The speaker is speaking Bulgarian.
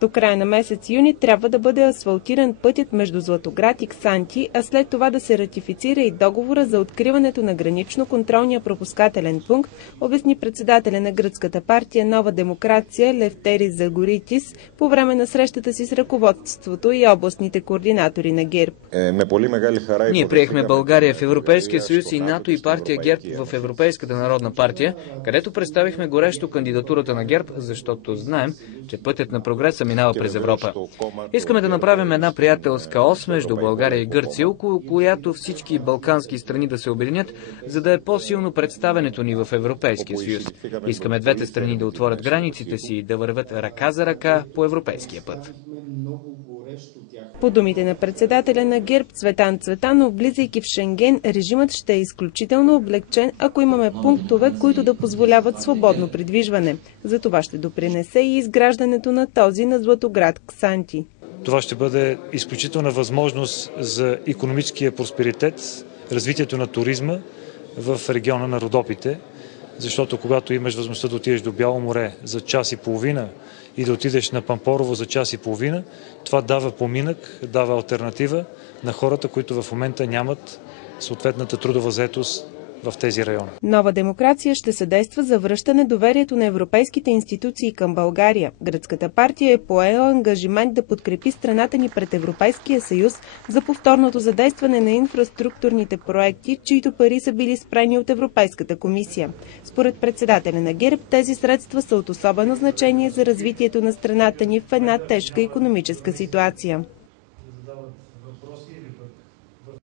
До края на месец юни трябва да бъде асфалтиран пътят между Златоград и Ксанти, а след това да се ратифицира и договора за откриването на гранично-контролния пропускателен пункт, обясни председателя на гръцката партия Нова демокрация Лефтерис Загоритис по време на срещата си с ръководството и областните координатори на ГЕРБ. Ние приехме България в Европейския съюз и НАТО и партия ГЕРБ в Европейската народна партия, където представихме горещо кандидатурата на ГЕРБ, защото знаем, че пътят на прогреса минава през Европа. Искаме да направим една приятелска ос между България и Гърция, около която всички балкански страни да се обединят, за да е по-силно представенето ни в Европейския съюз. Искаме двете страни да отворят границите си и да вървят ръка за ръка по европейския път. По думите на председателя на ГЕРБ Цветан Цветанов, влизайки в Шенген, режимът ще е изключително облекчен, ако имаме пунктове, които да позволяват свободно придвижване. За това ще допринесе и изграждането на този на Златоград Ксанти. Това ще бъде изключителна възможност за икономическия просперитет, развитието на туризма в региона на Родопите, защото когато имаш възможността да отидеш до Бяло море за час и половина и да отидеш на Пампорово за час и половина, това дава поминък, дава алтернатива на хората, които в момента нямат съответната трудова заетост в тези райони. Нова демокрация ще съдейства за връщане доверието на европейските институции към България. Гръцката партия е поела ангажимент да подкрепи страната ни пред Европейския съюз за повторното задействане на инфраструктурните проекти, чието пари са били спрени от Европейската комисия. Според председателя на ГЕРБ, тези средства са от особено значение за развитието на страната ни в една тежка икономическа ситуация.